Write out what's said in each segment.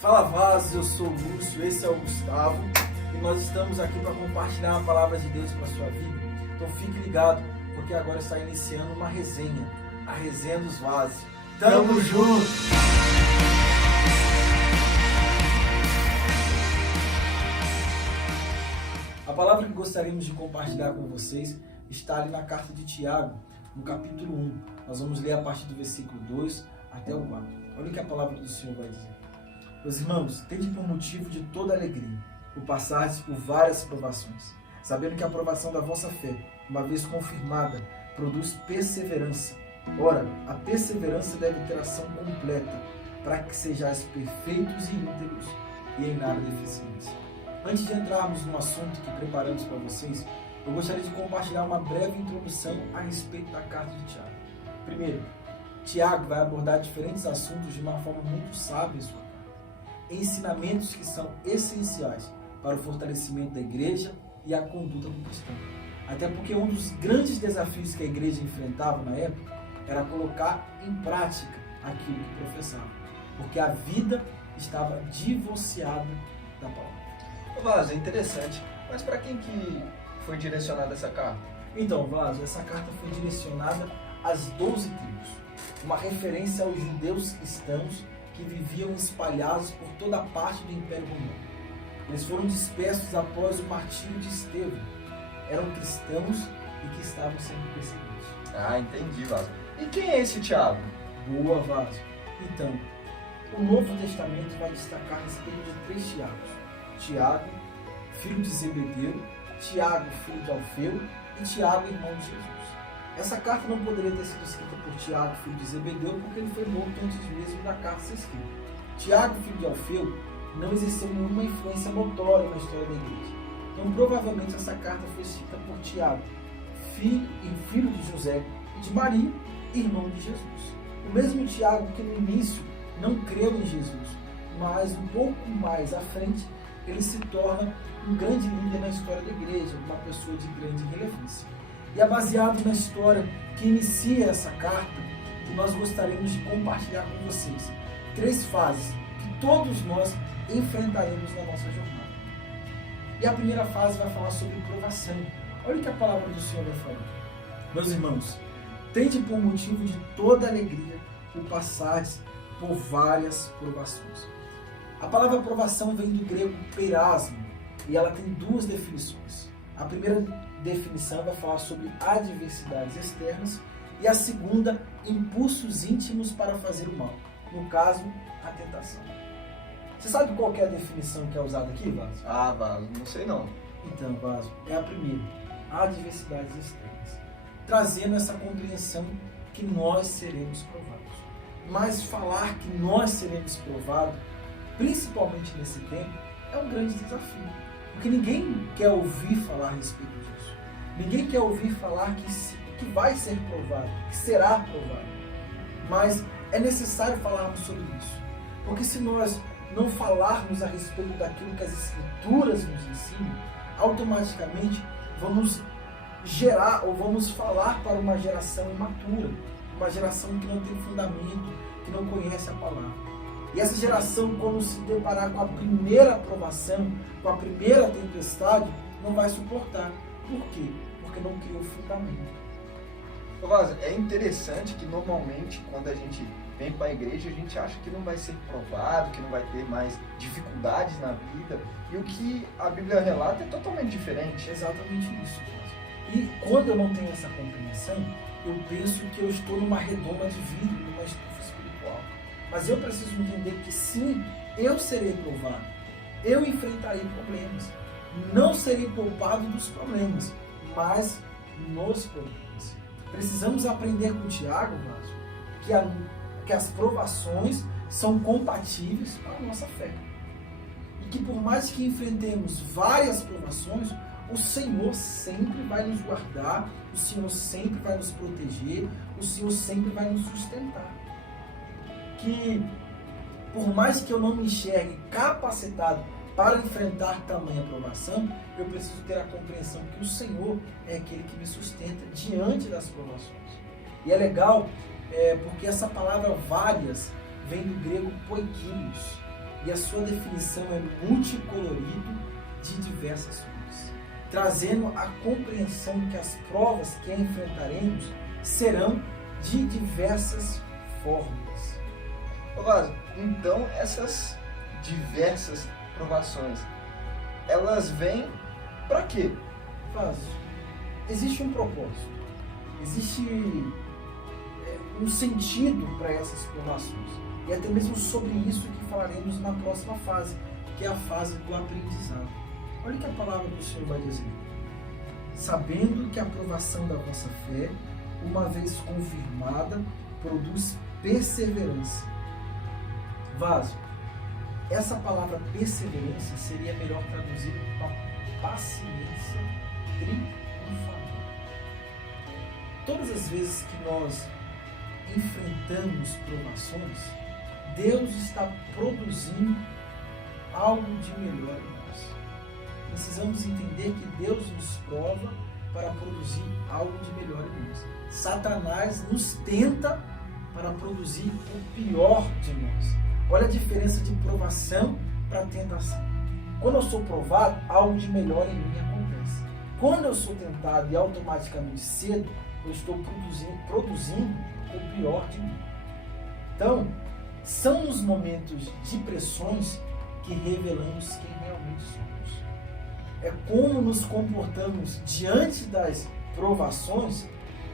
Fala Vaz, eu sou o Lúcio, esse é o Gustavo e nós estamos aqui para compartilhar a palavra de Deus para a sua vida. Então fique ligado, porque agora está iniciando uma resenha, a resenha dos Vazes. Tamo junto! A palavra que gostaríamos de compartilhar com vocês está ali na carta de Tiago, no capítulo 1. Nós vamos ler a partir do versículo 2 até o 4. Olha o que a palavra do Senhor vai dizer. Meus irmãos, tende por motivo de toda alegria o passardes por várias provações, sabendo que a provação da vossa fé, uma vez confirmada, produz perseverança. Ora, a perseverança deve ter ação completa, para que sejais perfeitos e íntegros e em nada deficientes. Antes de entrarmos no assunto que preparamos para vocês, eu gostaria de compartilhar uma breve introdução a respeito da carta de Tiago. Primeiro, Tiago vai abordar diferentes assuntos de uma forma muito sábia em sua carta. Ensinamentos que são essenciais para o fortalecimento da igreja e a conduta do cristão. Até porque um dos grandes desafios que a igreja enfrentava na época era colocar em prática aquilo que professava, porque a vida estava divorciada da palavra. Vaso, é interessante, mas para quem que foi direcionada essa carta? Então, Vaso, essa carta foi direcionada às 12 tribos, uma referência aos judeus cristãos que viviam espalhados por toda a parte do Império Romano. Eles foram dispersos após o martírio de Estevão. Eram cristãos e que estavam sendo perseguidos. Ah, entendi, Vaso. E quem é esse Tiago? Boa, Vaso. Então, o Novo Testamento vai destacar a respeito de 3 Tiagos. Tiago, filho de Zebedeu, Tiago, filho de Alfeu e Tiago, irmão de Jesus. Essa carta não poderia ter sido escrita por Tiago, filho de Zebedeu, porque ele foi morto antes mesmo da carta ser escrita. Tiago, filho de Alfeu, não exerceu nenhuma influência notória na história da igreja. Então, provavelmente, essa carta foi escrita por Tiago, filho de José e de Maria, irmão de Jesus. O mesmo Tiago que no início não creu em Jesus, mas um pouco mais à frente, ele se torna um grande líder na história da igreja, uma pessoa de grande relevância. E é baseado na história que inicia essa carta que nós gostaríamos de compartilhar com vocês. 3 fases que todos nós enfrentaremos na nossa jornada. E a primeira fase vai falar sobre provação. Olha o que a palavra do Senhor vai falar. Meus irmãos, tende por motivo de toda alegria o passardes por várias provações. A palavra provação vem do grego perasmo e ela tem 2 definições. A primeira definição vai falar sobre adversidades externas e a segunda, impulsos íntimos para fazer o mal. No caso, a tentação. Você sabe qual que é a definição que é usada aqui, Vaso? Ah, Vaso, não sei não. Então, Vaso, é a primeira, adversidades externas, trazendo essa compreensão que nós seremos provados. Mas falar que nós seremos provados, principalmente nesse tempo, é um grande desafio. Porque ninguém quer ouvir falar a respeito disso. Ninguém quer ouvir falar que vai ser provado, que será provado. Mas é necessário falarmos sobre isso. Porque se nós não falarmos a respeito daquilo que as Escrituras nos ensinam, automaticamente vamos gerar ou vamos falar para uma geração imatura, uma geração que não tem fundamento, que não conhece a palavra. E essa geração, quando se deparar com a primeira provação, com a primeira tempestade, não vai suportar. Por quê? Porque não criou fundamento. Vaso, é interessante que normalmente quando a gente vem para a igreja, a gente acha que não vai ser provado, que não vai ter mais dificuldades na vida. E o que a Bíblia relata é totalmente diferente. Exatamente isso. E quando eu não tenho essa compreensão, eu penso que eu estou numa redoma de vidro, numa estufa espiritual. Mas eu preciso entender que sim, eu serei provado. Eu enfrentarei problemas. Não serei poupado dos problemas, mas nos problemas. Precisamos aprender com Tiago, Vaso, que as provações são compatíveis com a nossa fé. E que por mais que enfrentemos várias provações, o Senhor sempre vai nos guardar, o Senhor sempre vai nos proteger, o Senhor sempre vai nos sustentar. Que por mais que eu não me enxergue capacitado para enfrentar tamanha provação, eu preciso ter a compreensão que o Senhor é aquele que me sustenta diante das provações. E é legal porque essa palavra várias vem do grego poikilos, e a sua definição é multicolorido de diversas cores, trazendo a compreensão que as provas que enfrentaremos serão de diversas formas. Ô Vaso, então essas diversas provações, elas vêm para quê? Vaso, existe um propósito, existe um sentido para essas provações. E até mesmo sobre isso que falaremos na próxima fase, que é a fase do aprendizado. Olha o que a palavra do Senhor vai dizer. Sabendo que a aprovação da vossa fé, uma vez confirmada, produz perseverança. Vaso, essa palavra perseverança seria melhor traduzida como paciência triunfadora. Todas as vezes que nós enfrentamos provações, Deus está produzindo algo de melhor em nós. Precisamos entender que Deus nos prova para produzir algo de melhor em nós. Satanás nos tenta para produzir o pior de nós. Olha a diferença de provação para tentação. Quando eu sou provado, algo de melhor em mim acontece. Quando eu sou tentado e automaticamente cedo, eu estou produzindo o pior de mim. Então, são nos momentos de pressões que revelamos quem realmente somos. É como nos comportamos diante das provações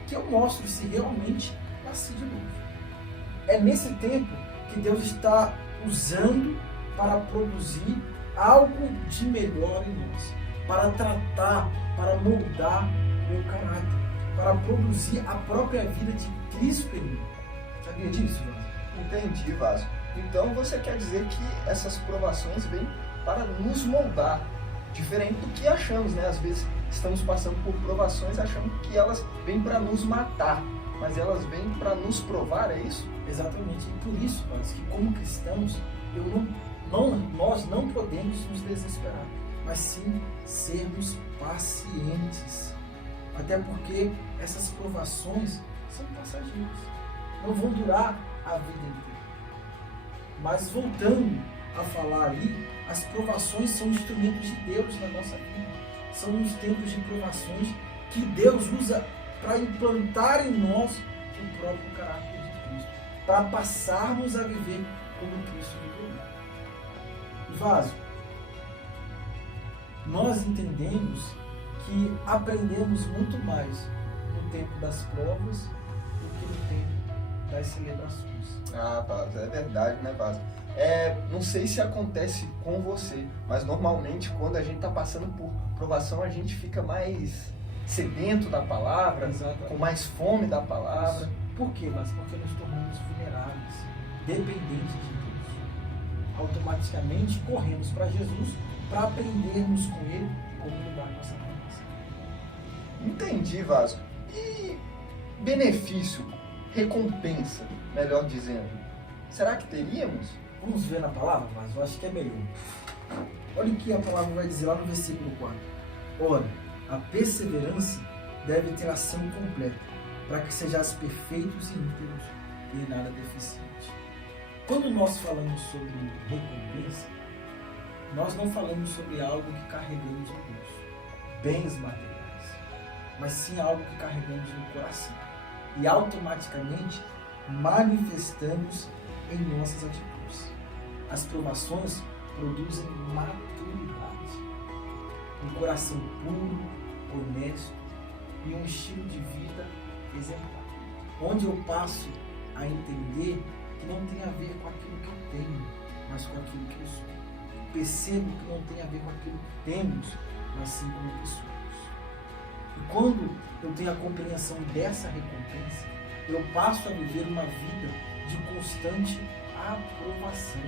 que eu mostro se realmente nasci de novo. É nesse tempo que Deus está usando para produzir algo de melhor em nós, para tratar, para moldar meu caráter, para produzir a própria vida de Cristo em mim. Sabia disso, Vaso? Entendi, Vaso. Então você quer dizer que essas provações vêm para nos moldar, diferente do que achamos, né? Às vezes estamos passando por provações achando que elas vêm para nos matar, mas elas vêm para nos provar, é isso? Exatamente. E por isso, Vaso, que como cristãos, nós não podemos nos desesperar, mas sim sermos pacientes. Até porque essas provações são passageiras, não vão durar a vida inteira. Mas voltando a falar ali, as provações são instrumentos de Deus na nossa vida. São os tempos de provações que Deus usa para implantar em nós o próprio caráter de Cristo, para passarmos a viver como Cristo viveu. Vaso, nós entendemos que aprendemos muito mais no tempo das provas do que no tempo das celebrações. Ah, Vaso, é verdade, né, Vaso? Não sei se acontece com você, mas normalmente quando a gente está passando por provação, a gente fica mais sedento da palavra, Exatamente. com mais fome da palavra. Isso. Por quê? Mas porque nos tornamos vulneráveis, dependentes de Deus. Automaticamente corremos para Jesus para aprendermos com Ele como lidar com essa provação. Entendi, Vaso. E benefício, recompensa, melhor dizendo, será que teríamos? Vamos ver na palavra, mas eu acho que é melhor. Olha o que a palavra vai dizer lá no versículo 4. Ora, a perseverança deve ter ação completa, para que sejais perfeitos e íntegros e em nada deficiente. Quando nós falamos sobre recompensa, nós não falamos sobre algo que carregamos no bolso, bens materiais, mas sim algo que carregamos no coração e automaticamente manifestamos em nossas atitudes. As provações produzem maturidade, um coração puro, honesto e um estilo de vida exemplar, onde eu passo a entender que não tem a ver com aquilo que eu tenho, mas com aquilo que eu sou. Percebo que não tem a ver com aquilo que temos, mas sim com o que somos. E quando eu tenho a compreensão dessa recompensa, eu passo a viver uma vida de constante aprovação,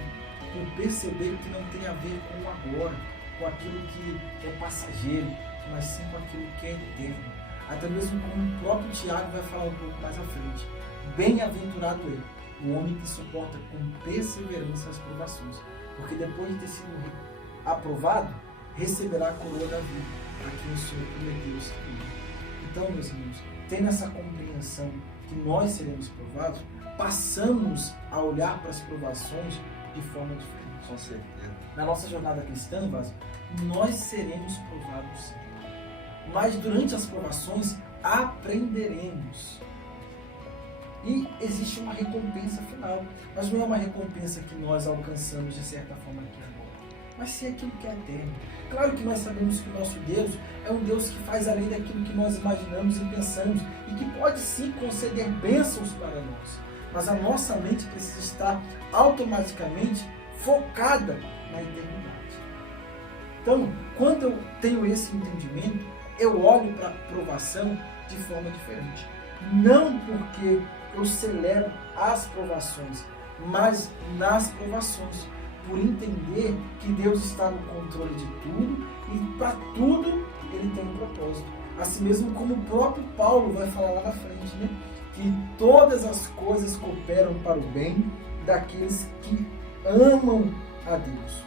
por perceber que não tem a ver com o agora, com aquilo que é passageiro, mas sim com aquilo que é eterno. Até mesmo como o próprio Tiago vai falar um pouco mais à frente. Bem-aventurado ele, o homem que suporta com perseverança as provações, porque depois de ter sido aprovado, receberá a coroa da vida, a quem o Senhor prometeu seguir. Então, meus irmãos, tendo essa compreensão que nós seremos provados, passamos a olhar para as provações de forma diferente. Com certeza. Na nossa jornada cristã, Vaz, nós seremos provados sim. Mas durante as provações, aprenderemos. E existe uma recompensa final. Mas não é uma recompensa que nós alcançamos de certa forma aqui agora. Mas sim aquilo que é eterno. Claro que nós sabemos que o nosso Deus é um Deus que faz além daquilo que nós imaginamos e pensamos. E que pode sim conceder bênçãos para nós. Mas a nossa mente precisa estar automaticamente focada na eternidade. Então, quando eu tenho esse entendimento, eu olho para a provação de forma diferente. Não porque eu celebro as provações, mas nas provações, por entender que Deus está no controle de tudo e para tudo Ele tem um propósito. Assim mesmo como o próprio Paulo vai falar lá na frente, né? Que todas as coisas cooperam para o bem daqueles que amam a Deus.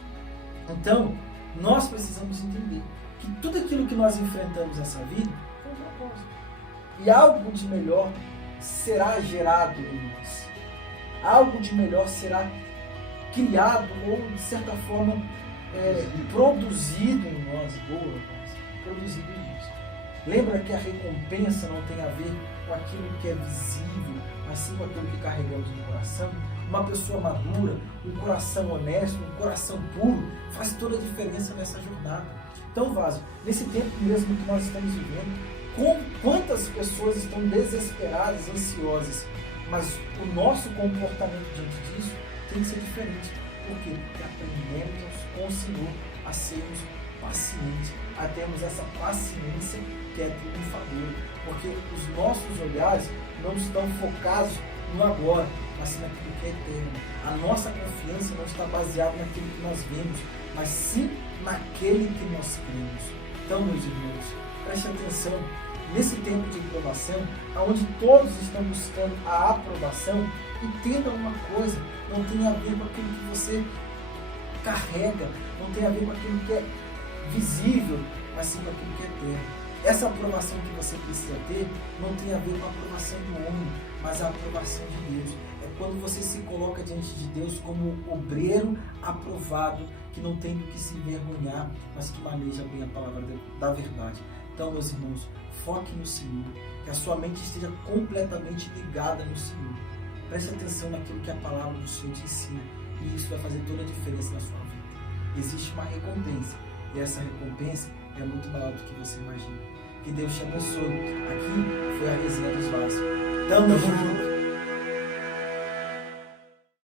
Então, nós precisamos entender que tudo aquilo que nós enfrentamos nessa vida é um propósito. E algo de melhor será gerado em nós. Algo de melhor será criado ou, de certa forma, produzido em nós. Produzido em nós. Lembra que a recompensa não tem a ver com aquilo que é visível, mas sim com aquilo que carregamos no coração? Uma pessoa madura, um coração honesto, um coração puro, faz toda a diferença nessa jornada. Então, Vaso, nesse tempo mesmo que nós estamos vivendo, quantas pessoas estão desesperadas, ansiosas, mas o nosso comportamento diante disso tem que ser diferente. Por quê? Porque aprendemos com o Senhor a sermos pacientes, a termos essa paciência que é triunfadora. Porque os nossos olhares não estão focados no agora, mas sim naquilo que é eterno. A nossa confiança não está baseada naquilo que nós vemos, mas sim naquele que nós cremos. Então, meus irmãos, preste atenção. Nesse tempo de provação, onde todos estão buscando a aprovação, entenda uma coisa, não tem a ver com aquilo que você carrega, não tem a ver com aquilo que é visível, mas sim com aquilo que é eterno. Essa aprovação que você precisa ter não tem a ver com a aprovação do homem, mas a aprovação de Deus. É quando você se coloca diante de Deus como obreiro aprovado, que não tem do que se envergonhar, mas que maneja bem a palavra da verdade. Então, meus irmãos, foque no Senhor, que a sua mente esteja completamente ligada no Senhor. Preste atenção naquilo que a palavra do Senhor te ensina, e isso vai fazer toda a diferença na sua vida. Existe uma recompensa, e essa recompensa é muito maior do que você imagina. Que Deus te abençoe. Aqui foi a Resenha dos Vasos. Tamo junto.